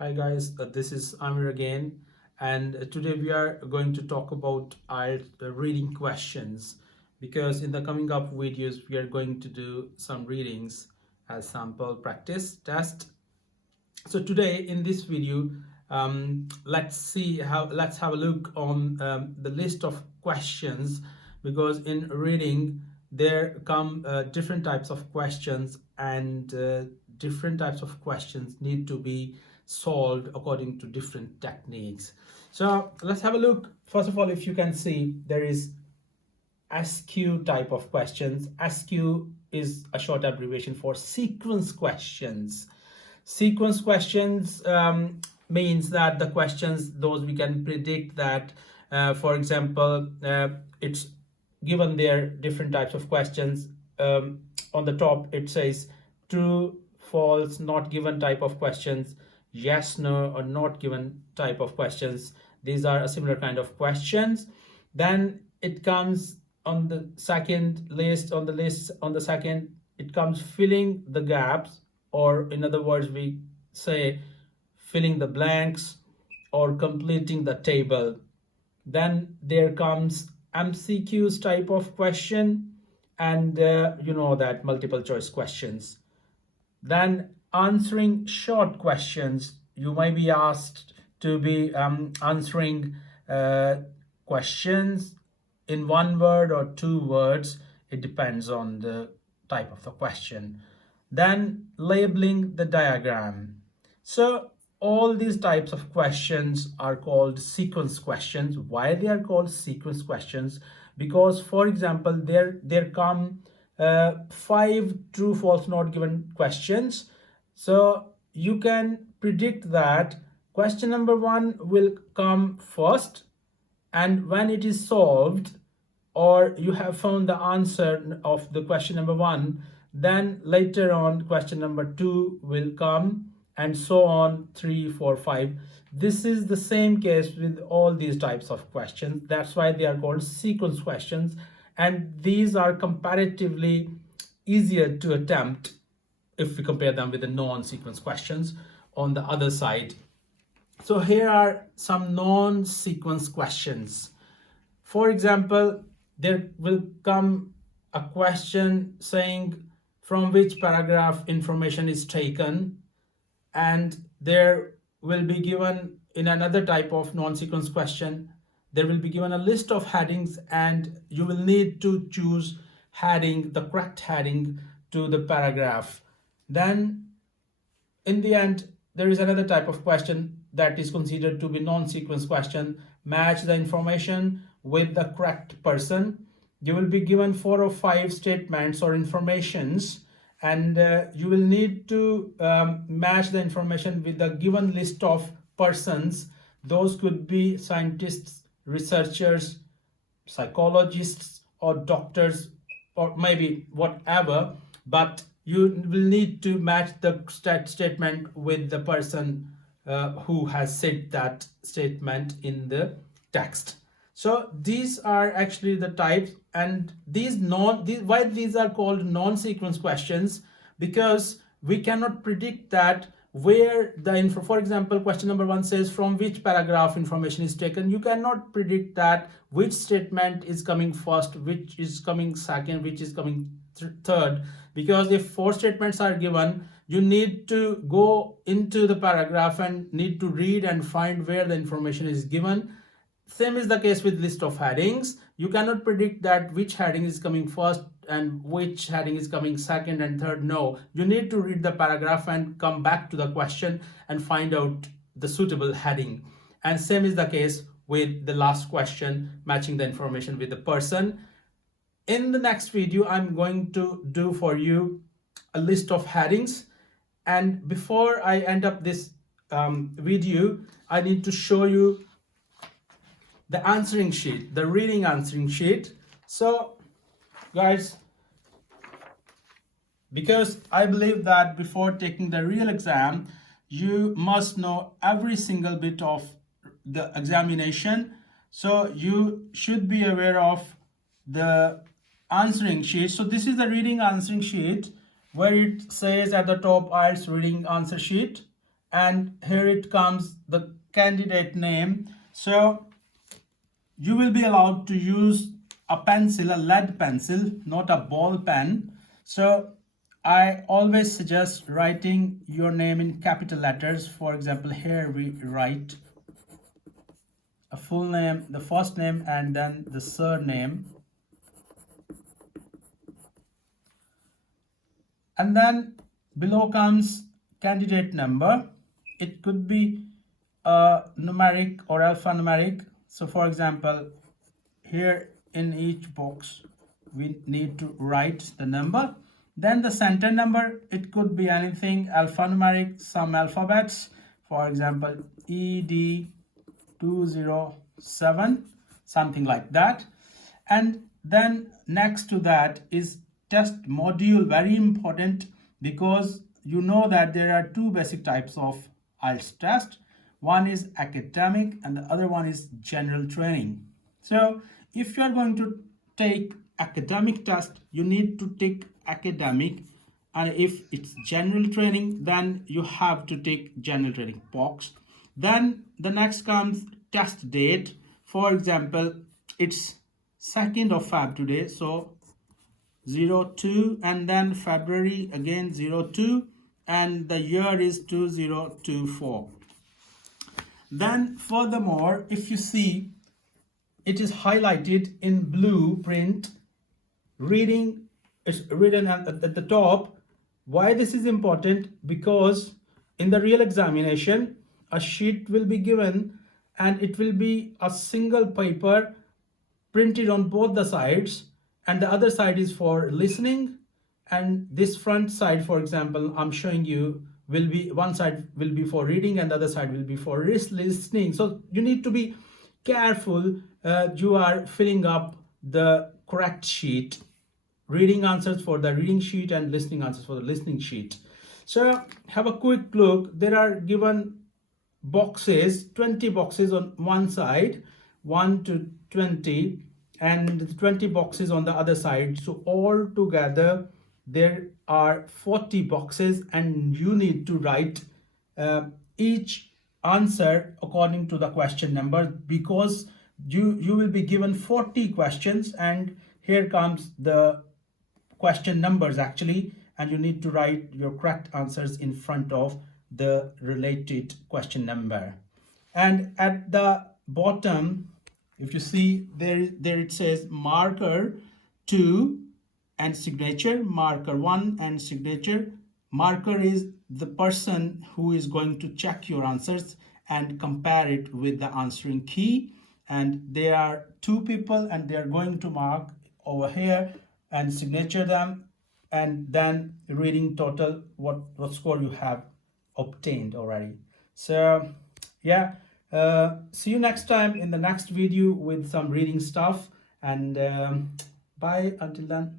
Hi guys, this is Amir again, and today we are going to talk about IELTS reading questions because in the coming up videos we are going to do some readings as sample practice test. So today in this video, let's have a look on the list of questions because in reading there come different types of questions and different types of questions need to be solved according to different techniques. So let's have a look. First of all, if you can see, there is SQ type of questions. SQ is a short abbreviation for sequence questions. Sequence questions means that the questions, those we can predict that, for example, it's given there different types of questions. On the top, it says true, false, not given type of questions, yes, no, or not given type of questions. These are a similar kind of questions. Then it comes on the second list, on the second, it comes filling the gaps, or in other words, we say filling the blanks or completing the table. Then there comes MCQs type of question, and you know that multiple choice questions. Then answering short questions, you may be asked to be answering questions in one word or two words. It depends on the type of the question. Then labeling the diagram. So all these types of questions are called sequence questions. Why they are called sequence questions? Because, for example, there come five true false not given questions. So you can predict that question number one will come first, and when it is solved or you have found the answer of the question number one, then later on question number two will come, and so on, three, four, five. This is the same case with all these types of questions. That's why they are called sequence questions, and these are comparatively easier to attempt if we compare them with the non-sequence questions on the other side. So here are some non-sequence questions. For example, there will come a question saying from which paragraph information is taken, and there will be given in another type of non-sequence question, there will be given a list of headings, and you will need to choose heading, the correct heading to the paragraph. Then in the end, there is another type of question that is considered to be non-sequence question. Match the information with the correct person. You will be given 4 or 5 statements or informations, and you will need to match the information with the given list of persons. Those could be scientists, researchers, psychologists, or doctors, or maybe whatever, but you will need to match the statement with the person who has said that statement in the text. So these are actually the types, and why these are called non-sequence questions, because we cannot predict that where the info, for example, question number one says from which paragraph information is taken. You cannot predict that which statement is coming first, which is coming second, which is coming third, because if 4 statements are given, you need to go into the paragraph and need to read and find where the information is given. Same is the case with list of headings. You cannot predict that which heading is coming first and which heading is coming second and third. No, you need to read the paragraph and come back to the question and find out the suitable heading. And same is the case with the last question, matching the information with the person. In the next video, I'm going to do for you a list of headings. And before I end up this video, I need to show you the answering sheet, the reading answering sheet. So guys, because I believe that before taking the real exam, you must know every single bit of the examination. So you should be aware of the answering sheet. So this is the reading answering sheet, where it says at the top IELTS reading answer sheet. and here it comes the candidate name. So you will be allowed to use a pencil, a lead pencil, not a ball pen. So I always suggest writing your name in capital letters. For example, here we write a full name, the first name, and then the surname. And then below comes candidate number. It could be numeric or alphanumeric. So for example, here in each box we need to write the number. Then the center number, it could be anything, alphanumeric, some alphabets, for example ED207, something like that. And then next to that is test module, very important, because you know that there are two basic types of IELTS test. One is academic and the other one is general training. So if you are going to take academic test, you need to take academic, and if it's general training, then you have to take general training box. Then the next comes test date. For example, it's 2nd of Feb today, so 02, and then February again 02, and the year is 2024. Then furthermore, if you see, it is highlighted in blue print, reading is written at the top. Why this is important? Because in the real examination, a sheet will be given and it will be a single paper printed on both the sides, and the other side is for listening, and this front side, for example, I'm showing you, will be one side will be for reading and the other side will be for listening. So you need to be careful. You are filling up the correct sheet, reading answers for the reading sheet and listening answers for the listening sheet. So have a quick look. There are given boxes, 20 boxes on one side, 1 to 20, and 20 boxes on the other side. So all together there are 40 boxes, and you need to write each answer according to the question number, because you will be given 40 questions, and here comes the question numbers actually, and you need to write your correct answers in front of the related question number. And at the bottom, if you see there it says marker 2 and signature, marker 1 and signature. Marker is the person who is going to check your answers and compare it with the answering key, and there are two people and they are going to mark over here and signature them, and then reading total what score you have obtained already. So yeah, see you next time in the next video with some reading stuff, and bye until then.